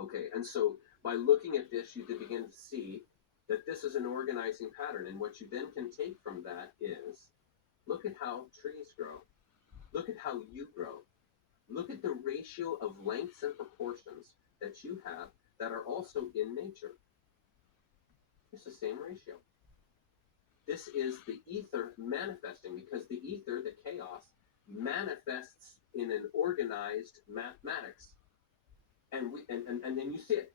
Okay, and so by looking at this, you begin to see that this is an organizing pattern. And what you then can take from that is, look at how trees grow. Look at how you grow. Look at the ratio of lengths and proportions that you have that are also in nature. It's the same ratio. This is the ether manifesting, because the ether, the chaos, manifests in an organized mathematics. And then you see it.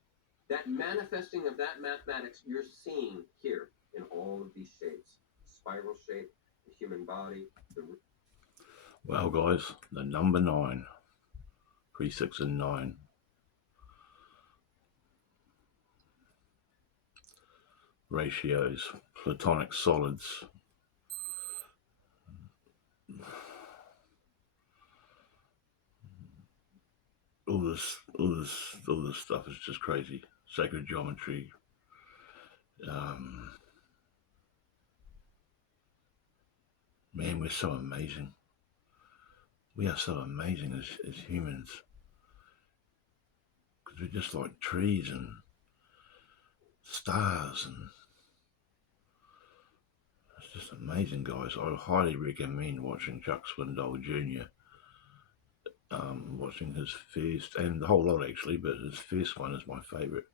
That manifesting of that mathematics you're seeing here in all of these shapes. Spiral shape, the human body. Well, guys, the number 9, 3, 6, and 9. Ratios, platonic solids. All this stuff is just crazy. Sacred geometry. Man, we're so amazing. We are so amazing as humans, because we're just like trees and stars, and it's just amazing, guys. I highly recommend watching Chuck Swindoll Jr. Watching his first, and the whole lot actually, but his first one is my favourite,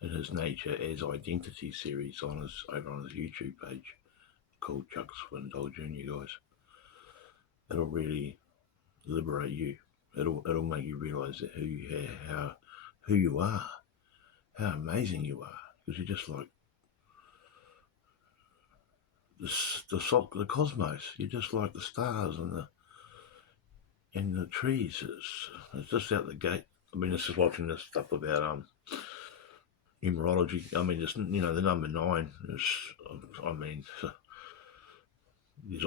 in his Nature as Identity series over on his YouTube page called Chuck Swindoll Jr. Guys, it'll really liberate you. It'll make you realise that who you are, how amazing you are, because you're just like the cosmos. You're just like the stars and the trees. It's just out the gate. I mean, this is watching this stuff about numerology. I mean, just, the number 9 is. I mean,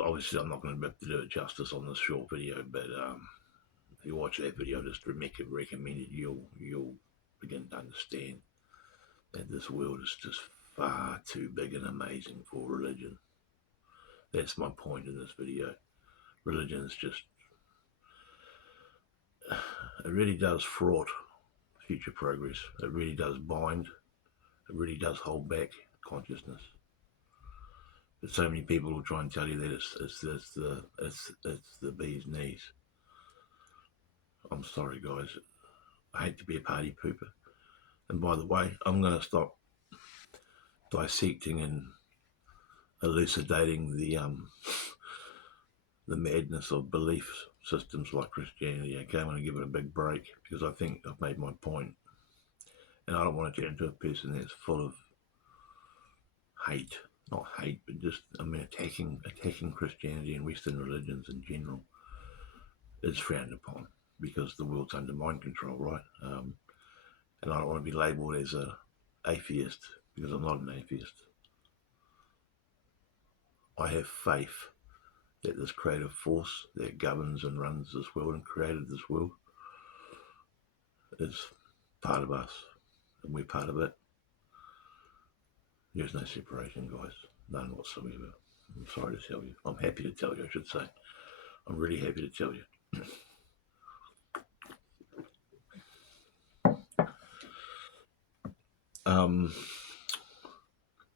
obviously I'm not going to be able to do it justice on this short video, but if you watch that video, just recommend it. You'll begin to understand that this world is just far too big and amazing for religion. That's my point in this video. Religion is just, it really does thwart future progress. It really does bind. It really does hold back consciousness. But so many people will try and tell you that it's the bee's knees. I'm sorry, guys. I hate to be a party pooper. And by the way, I'm going to stop dissecting and elucidating the madness of belief systems like Christianity. Okay, I'm going to give it a big break, because I think I've made my point, and I don't want to turn into a person that's full of hate. Not hate, but just, attacking Christianity and Western religions in general is frowned upon, because the world's under mind control, right? And I don't want to be labelled as a atheist, because I'm not an atheist. I have faith that this creative force that governs and runs this world and created this world is part of us, and we're part of it. There's no separation, guys. None whatsoever. I'm sorry to tell you. I'm happy to tell you, I should say. I'm really happy to tell you.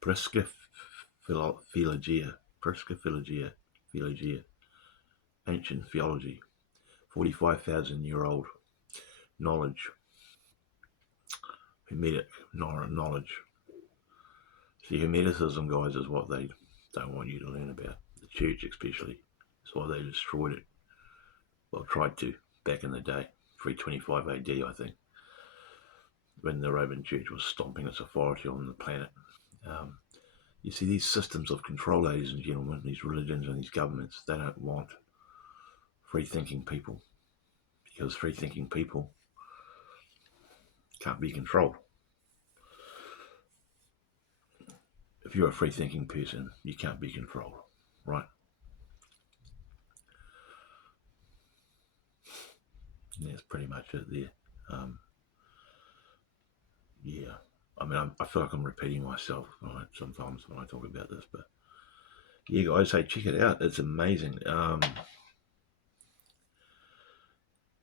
Prisca Philogia, ancient theology, 45,000-year-old knowledge, Hermetic knowledge. See, Hermeticism, guys, is what they don't want you to learn about. The church, especially. That's why they destroyed it. Well, tried to, back in the day, 325 AD, I think, when the Roman Church was stomping its authority on the planet. You see, these systems of control, ladies and gentlemen, these religions and these governments, they don't want free-thinking people, because free-thinking people can't be controlled. If you're a free-thinking person, you can't be controlled, right? And that's pretty much it there. Yeah, I mean, I feel like I'm repeating myself, right, sometimes when I talk about this, but yeah, guys, hey, check it out. It's amazing. I've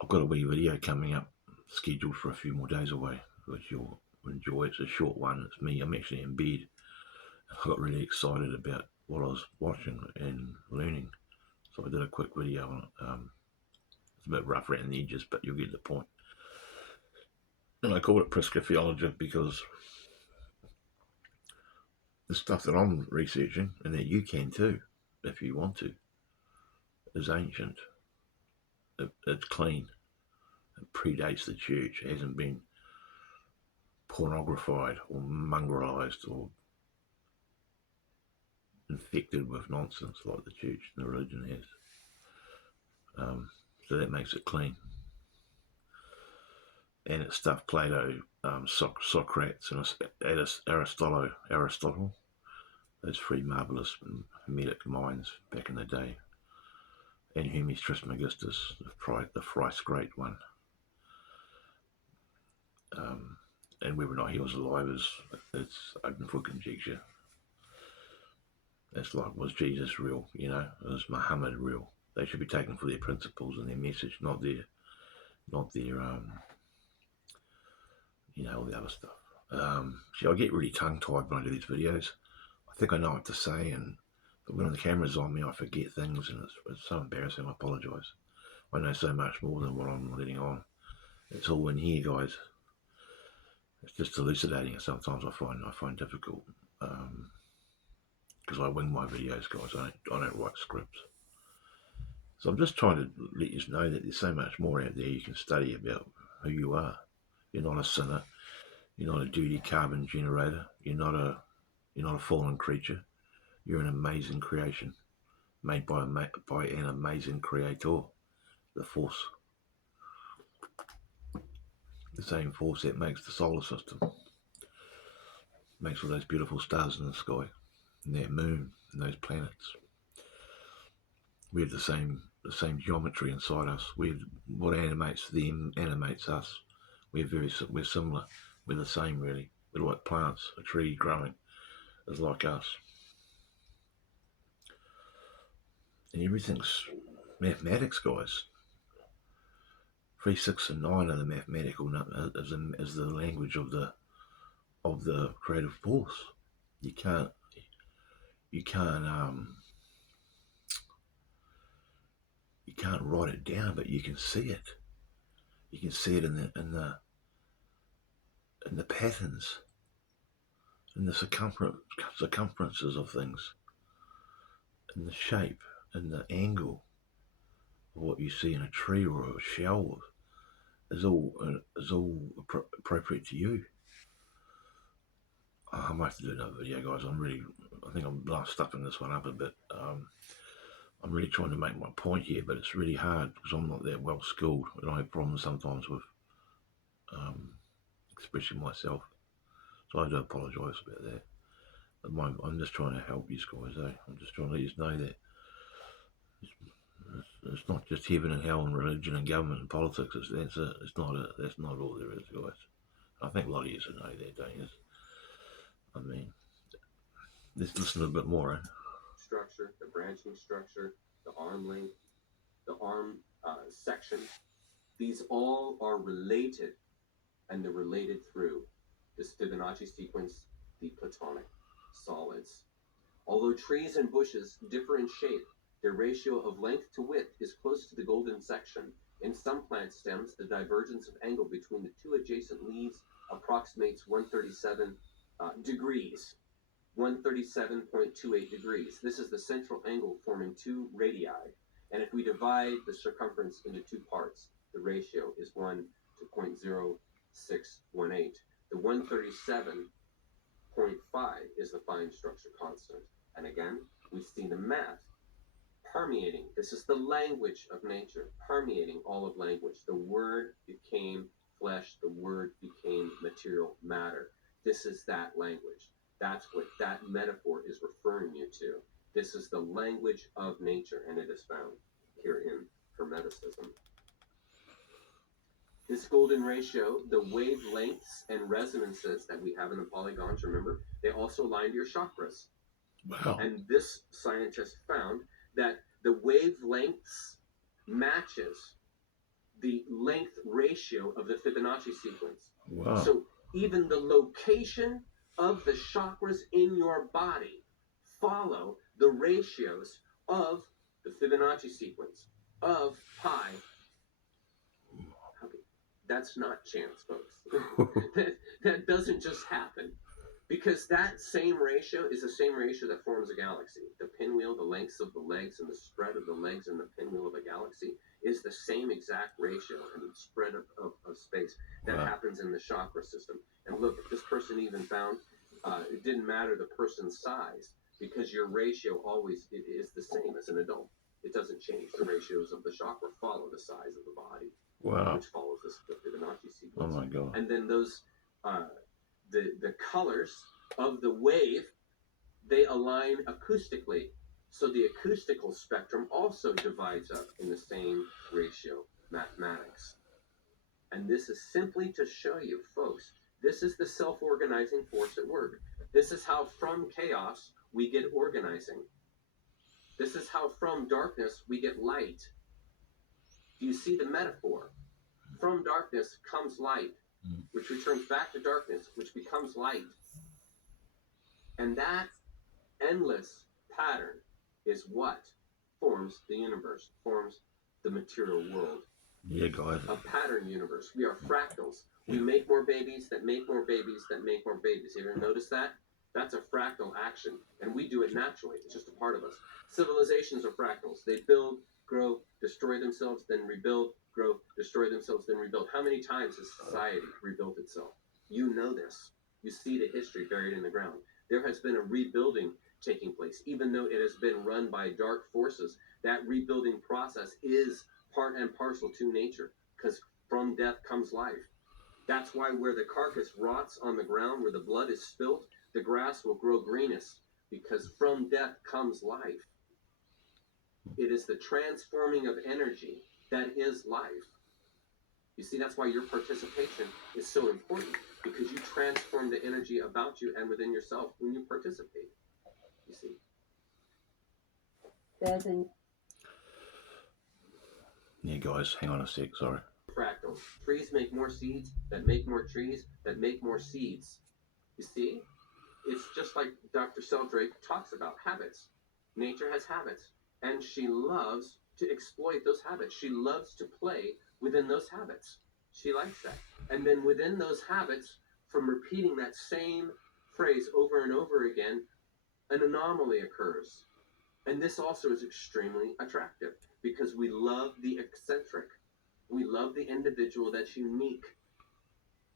got a wee video coming up, scheduled for a few more days away. which you'll enjoy. It's a short one. It's me. I'm actually in bed. I got really excited about what I was watching and learning, so I did a quick video on it. It's a bit rough around the edges, but you'll get the point. And I call it Prescophiology because the stuff that I'm researching, and that you can too, if you want to, is ancient. It's clean. It predates the church. It hasn't been pornographied or mongrelized or infected with nonsense like the church and the religion has. So that makes it clean. And it's stuff Plato, Socrates, and Aristotle, those three marvellous Hermetic minds back in the day, and Hermes Trismegistus, the thrice great one. And whether or not he was alive it's open for conjecture. It's like, was Jesus real? Was Muhammad real? They should be taken for their principles and their message, not their all the other stuff. See, I get really tongue-tied when I do these videos. I think I know what to say, but when the camera's on me, I forget things, and it's so embarrassing. I apologise. I know so much more than what I'm letting on. It's all in here, guys. It's just elucidating it sometimes I find difficult. Because I wing my videos, guys. I don't write scripts. So I'm just trying to let you know that there's so much more out there you can study about who you are. You're not a sinner. You're not a dirty carbon generator. You're not a fallen creature. You're an amazing creation made by an amazing creator, the force. The same force that makes the solar system, makes all those beautiful stars in the sky, and that moon, and those planets. We have the same geometry inside us. What animates them animates us. We're similar. We're the same, really. We're like plants. A tree growing is like us, and everything's mathematics, guys. 3, 6, and 9 are the mathematical is the language of the creative force. You can't write it down, but you can see it. You can see it in the patterns, in the circumferences of things, in the shape, and the angle of what you see in a tree or a shell is all appropriate to you. I might have to do another video, guys. I think I'm stuffing this one up a bit. I'm really trying to make my point here, but it's really hard because I'm not that well schooled, and I have problems sometimes with expressing myself. So I do apologise about that. I'm just trying to help you guys, eh? I'm just trying to let you know that it's not just heaven and hell and religion and government and politics. That's not all there is, guys. I think a lot of you know that, don't you? I mean, let's listen a bit more. Structure, the branching structure, the arm length, the arm section. These all are related, and they're related through this Fibonacci sequence, the Platonic solids. Although trees and bushes differ in shape, their ratio of length to width is close to the golden section. In some plant stems, the divergence of angle between the two adjacent leaves approximates 137 degrees. 137.28 degrees. This is the central angle forming two radii. And if we divide the circumference into two parts, the ratio is 1 to 0.0618. The 137.5 is the fine structure constant. And again, we see the math permeating. This is the language of nature, permeating all of language. The word became flesh. The word became material matter. This is that language. That's what that metaphor is referring you to. This is the language of nature, and it is found here in Hermeticism. This golden ratio, the wavelengths and resonances that we have in the polygons, remember, they also line to your chakras. Wow. And this scientist found that the wavelengths matches the length ratio of the Fibonacci sequence. Wow. So even the location of the chakras in your body follow the ratios of the Fibonacci sequence of pi. That's not chance, folks. that doesn't just happen. Because that same ratio is the same ratio that forms a galaxy. The pinwheel, the lengths of the legs, and the spread of the legs in the pinwheel of a galaxy is the same exact ratio and the spread of space that happens in the chakra system. And look, this person even found it didn't matter the person's size, because your ratio always is the same as an adult. It doesn't change. The ratios of the chakra follow the size of the body, which follows the Fibonacci sequence. Oh my God. And then those... the colors of the wave, they align acoustically. So the acoustical spectrum also divides up in the same ratio, mathematics. And this is simply to show you, folks, this is the self-organizing force at work. This is how from chaos we get organizing. This is how from darkness we get light. Do you see the metaphor? From darkness comes light, which returns back to darkness, which becomes light. And that endless pattern is what forms the universe, forms the material world. Yeah, guys. A pattern universe. We are fractals. We make more babies that make more babies that make more babies. You ever notice that? That's a fractal action. And we do it naturally. It's just a part of us. Civilizations are fractals. They build, grow, destroy themselves, then rebuild, grow, destroy themselves, then rebuild. How many times has society rebuilt itself? You know this. You see the history buried in the ground. There has been a rebuilding taking place, even though it has been run by dark forces. That rebuilding process is part and parcel to nature, because from death comes life. That's why where the carcass rots on the ground, where the blood is spilt, the grass will grow greenest, because from death comes life. It is the transforming of energy that is life. You see, that's why your participation is so important, because you transform the energy about you and within yourself when you participate. You see? Yeah, guys, hang on a sec, sorry. Fractals. Trees make more seeds that make more trees that make more seeds. You see? It's just like Dr. Sheldrake talks about habits. Nature has habits, and she loves to exploit those habits. She loves to play within those habits. She likes that. And then within those habits, from repeating that same phrase over and over again, an anomaly occurs. And this also is extremely attractive, because we love the eccentric. We love the individual that's unique.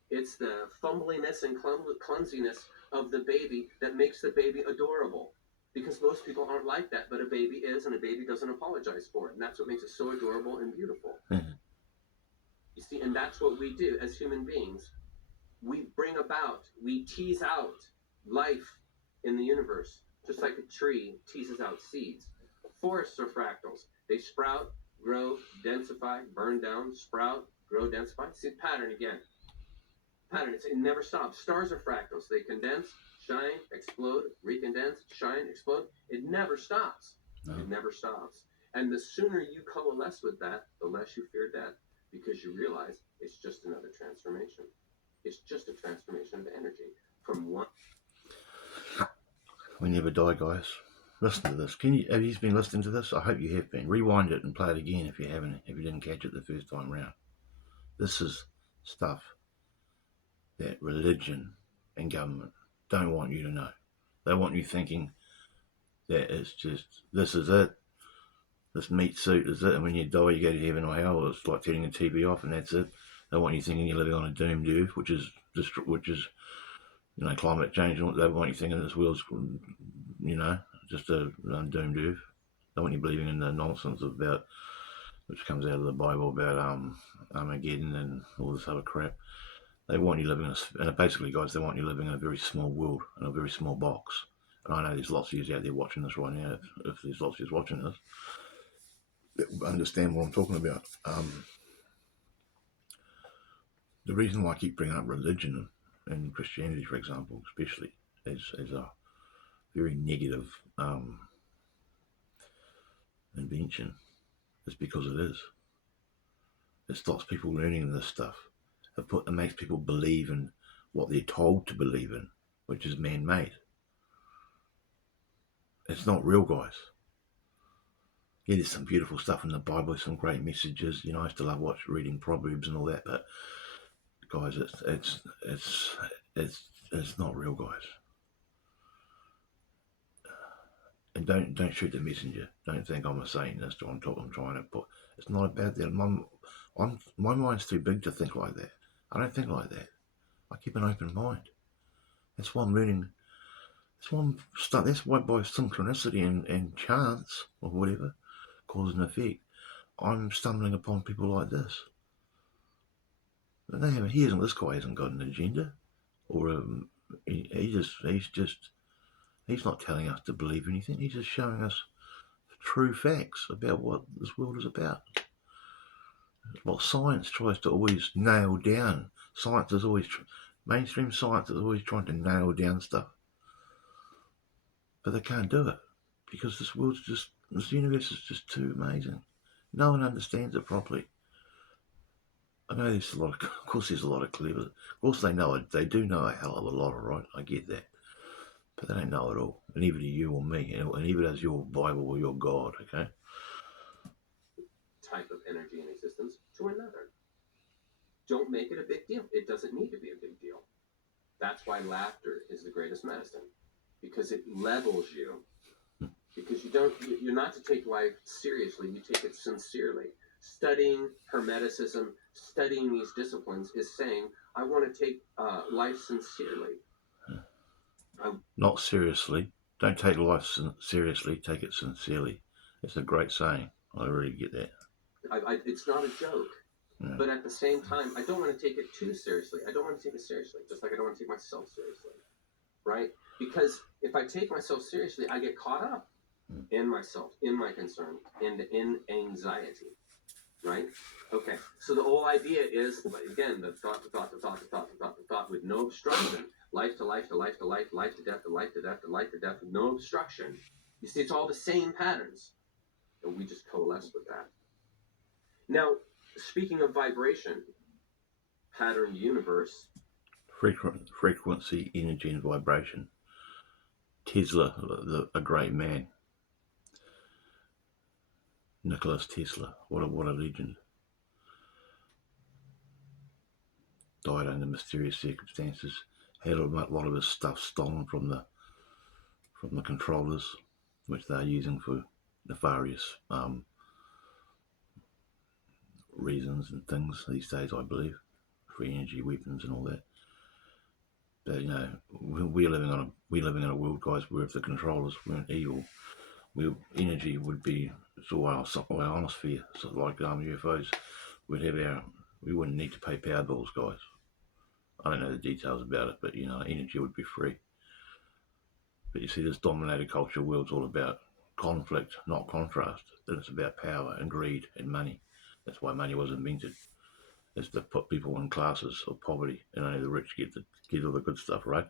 It's the fumbliness and clumsiness of the baby that makes the baby adorable. Because most people aren't like that, but a baby is, and a baby doesn't apologize for it. And that's what makes it so adorable and beautiful. You see, and that's what we do as human beings. We bring about, we tease out life in the universe, just like a tree teases out seeds. Forests are fractals. They sprout, grow, densify, burn down, sprout, grow, densify. See the pattern again. Pattern, it never stops. Stars are fractals. They condense, shine, explode, recondense, shine, explode. It never stops. No. It never stops. And the sooner you coalesce with that, the less you fear death, because you realize it's just another transformation. It's just a transformation of energy from one. We never die, guys. Listen to this. Have you been listening to this? I hope you have been. Rewind it and play it again if you haven't. If you didn't catch it the first time round. This is stuff that religion and government don't want you to know. They want you thinking that it's just, this is it. This meat suit is it. And when you die, you go to heaven or hell. It's like turning the TV off and that's it. They want you thinking you're living on a doomed earth, which is climate change. They want you thinking this world's, just a doomed earth. They want you believing in the nonsense about, which comes out of the Bible about Armageddon and all this other crap. They want you living and basically, guys, they want you living in a very small world, in a very small box. And I know there's lots of you out there watching this right now. If there's lots of you watching this, that understand what I'm talking about. The reason why I keep bringing up religion and Christianity, for example, especially, as a very negative invention, is because it is. It stops people learning this stuff. It makes people believe in what they're told to believe in, which is man-made. It's not real, guys. Yeah, there's some beautiful stuff in the Bible, some great messages. You know, I used to love reading Proverbs and all that, but guys, it's not real, guys. And don't shoot the messenger. Don't think I'm a Satanist or I'm trying to put. It's not about that. My mind's too big to think like that. I don't think like that. I keep an open mind. That's why I'm learning. That's why by synchronicity and chance or whatever, cause and effect, I'm stumbling upon people like this. But this guy hasn't got an agenda, or he's not telling us to believe anything. He's just showing us true facts about what this world is about. What science tries to always nail down. Mainstream science is always trying to nail down stuff. But they can't do it because this universe is just too amazing. No one understands it properly. I know there's of course there's a lot of clever, of course they know it, they do know a hell of a lot, right? I get that. But they don't know it all. And neither do you or me, and neither does your Bible or your God, okay? Type of energy in existence to another. Don't make it a big deal. It doesn't need to be a big deal. That's why laughter is the greatest medicine, because it levels you. Because you're not to take life seriously, you take it sincerely. Studying Hermeticism, studying these disciplines is saying, I want to take life sincerely. Not seriously. Don't take life seriously, take it sincerely. It's a great saying. I really get that. It's not a joke. Yeah. But at the same time, I don't want to take it too seriously. I don't want to take it seriously, just like I don't want to take myself seriously, right? Because if I take myself seriously, I get caught up in myself, in my concern, and in anxiety, right? Okay, so the whole idea is, again, the thought with no obstruction. Life to life to life to life, life to death to life to death to life to death with no obstruction. You see, it's all the same patterns, and we just coalesce with that. Now, speaking of vibration, pattern universe. Frequency, energy, and vibration. Tesla, a great man. Nicholas Tesla, what a legend. Died under mysterious circumstances. Had a lot of his stuff stolen from the controllers, which they're using for nefarious reasons and things these days, I believe, for energy weapons and all that. But you know, we're living in a world, guys, where if the controllers weren't evil, energy would be our ionosphere, so like UFOs. We wouldn't need to pay power bills, guys. I don't know the details about it, but you know, energy would be free. But you see, this dominated culture world's all about conflict, not contrast. And it's about power and greed and money. That's why money was invented. It's to put people in classes of poverty, and only the rich get all the good stuff, right?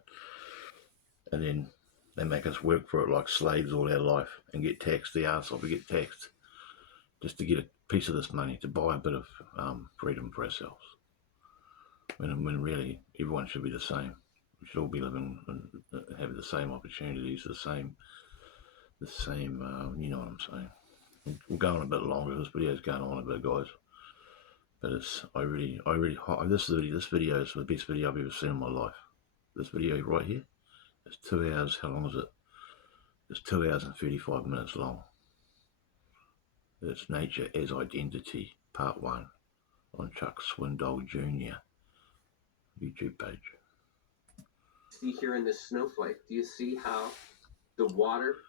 And then they make us work for it like slaves all our life and get taxed the arse off. We get taxed just to get a piece of this money to buy a bit of freedom for ourselves. When really everyone should be the same. We should all be living and have the same opportunities, the same. You know what I'm saying. We'll go on a bit longer. This video's going on a bit, guys. But this video is the best video I've ever seen in my life. This video right here, it's 2 hours. How long is it? It's 2 hours and 35 minutes long. It's Nature as Identity, Part 1, on Chuck Swindoll Jr. YouTube page. See here in this snowflake, do you see how the water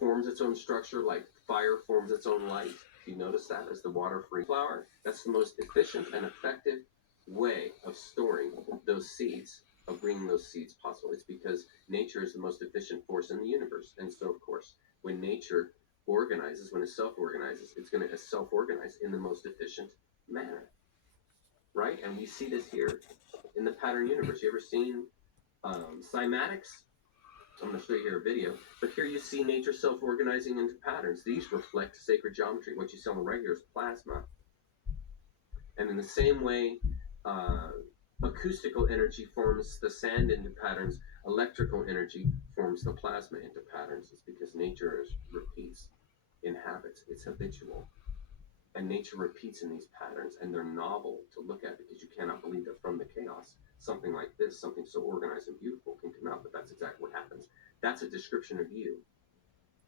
forms its own structure like fire forms its own light? Do you notice that as the water free flower? That's the most efficient and effective way of storing those seeds, of bringing those seeds possible. It's because nature is the most efficient force in the universe. And so, of course, when nature organizes, when it self-organizes, it's going to self-organize in the most efficient manner, right? And we see this here in the pattern universe. You ever seen cymatics? I'm going to show you here a video, but here you see nature self-organizing into patterns. These reflect sacred geometry. What you see on the regular is plasma. And in the same way, Acoustical energy forms the sand into patterns. Electrical energy forms the plasma into patterns. It's because nature repeats, inhabits, it's habitual. And nature repeats in these patterns, and they're novel to look at because you cannot believe that from the chaos, something like this, something so organized and beautiful can come out. But that's exactly what happens. That's a description of you.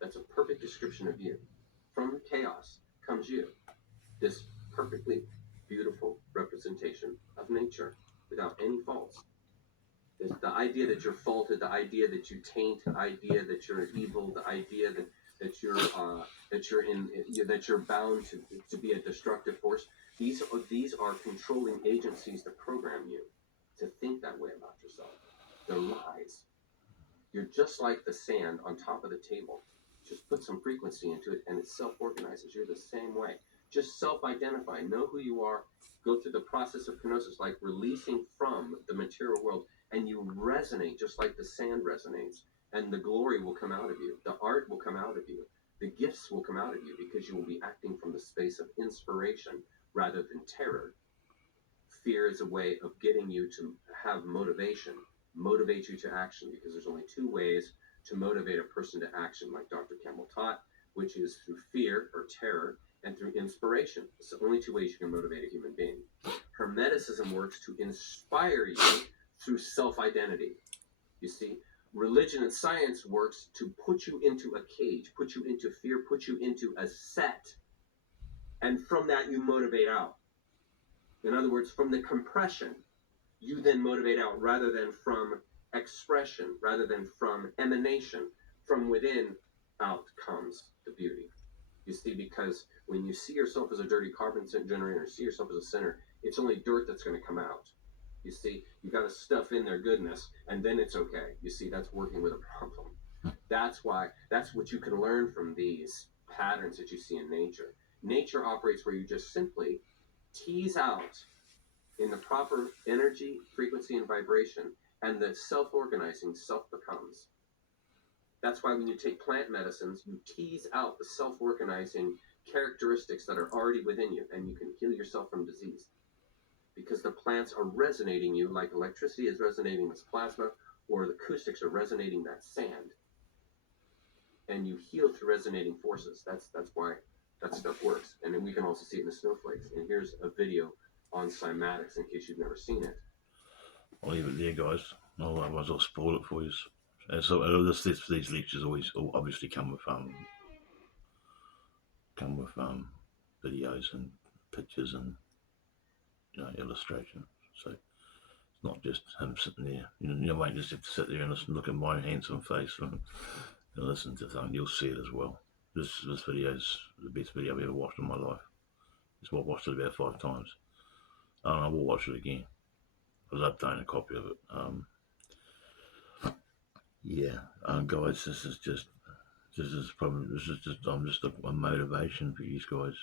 That's a perfect description of you. From chaos comes you. This perfectly beautiful representation of nature without any faults. The idea that you're faulted, the idea that you taint, the idea that you're evil, the idea that you're bound to be a destructive force. These are controlling agencies that program you to think that way about yourself. They're lies. You're just like the sand on top of the table. Just put some frequency into it and it self-organizes. You're the same way. Just self-identify. Know who you are. Go through the process of kenosis, like releasing from the material world, and you resonate just like the sand resonates. And the glory will come out of you. The art will come out of you. The gifts will come out of you because you will be acting from the space of inspiration rather than terror. Fear is a way of getting you to have motivation, motivate you to action, because there's only two ways to motivate a person to action, like Dr. Campbell taught, which is through fear or terror and through inspiration. It's the only two ways you can motivate a human being. Hermeticism works to inspire you through self-identity. You see, religion and science works to put you into a cage, put you into fear, put you into a set, and from that you motivate out. In other words, from the compression, you then motivate out rather than from expression, rather than from emanation. From within out comes the beauty. You see, because when you see yourself as a dirty carbon generator, see yourself as a sinner, it's only dirt that's going to come out. You see, you got to stuff in their goodness, and then it's okay. You see, that's working with a problem. That's what you can learn from these patterns that you see in nature. Nature operates where you just simply tease out in the proper energy, frequency, and vibration, and the self-organizing self-becomes. That's why when you take plant medicines, you tease out the self-organizing characteristics that are already within you, and you can heal yourself from disease. Because the plants are resonating you like electricity is resonating this plasma, or the acoustics are resonating that sand. And you heal through resonating forces. That's why that stuff works. And then we can also see it in the snowflakes. And here's a video on cymatics in case you've never seen it. I'll leave it there, guys. Otherwise, I'll spoil it for you. And so these lectures always obviously come with videos and pictures and illustrations. So it's not just him sitting there. You might just have to sit there and look at my handsome face and listen to something. You'll see it as well. This video is the best video I've ever watched in my life. I've watched it about 5 times. I will watch it again. I was updating a copy of it. Guys, this is just I'm just a motivation for you guys.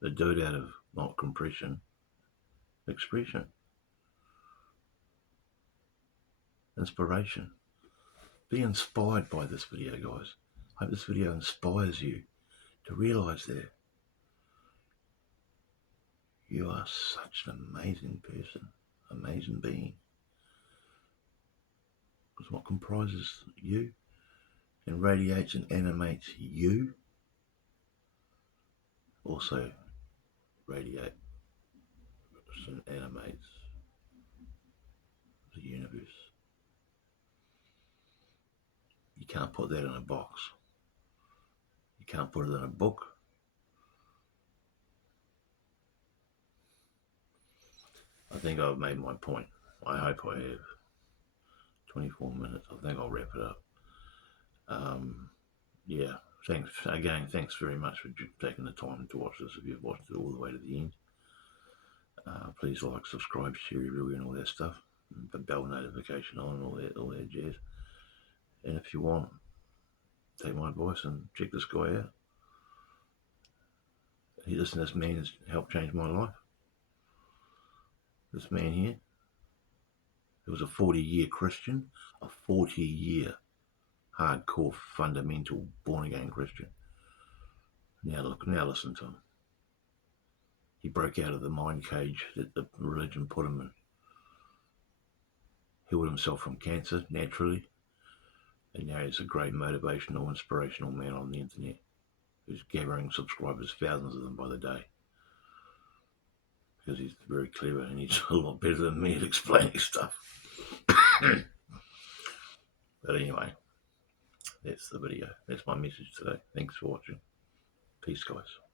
They do it out of not compression, expression, inspiration. Be inspired by this video, guys. I hope this video inspires you to realise that you are such an amazing person, amazing being. Because what comprises you and radiates and animates you also radiates and animates the universe. You can't put that in a box. You can't put it in a book. I think I've made my point. I hope I have. 24 minutes. I think I'll wrap it up. Thanks very much for taking the time to watch this. If you've watched it all the way to the end, please like, subscribe, share, review, and all that stuff. The bell notification on, all that jazz. And if you want, take my advice and check this guy out. Listen, this man has helped change my life. This man here, he was a 40-year Christian, a 40-year hardcore, fundamental, born-again Christian. Now listen to him. He broke out of the mind cage that the religion put him in. healed himself from cancer naturally, and now he's a great motivational, inspirational man on the internet who's gathering subscribers, thousands of them by the day, because he's very clever and he's a lot better than me at explaining stuff. But anyway, that's the video. That's my message today. Thanks for watching. Peace, guys.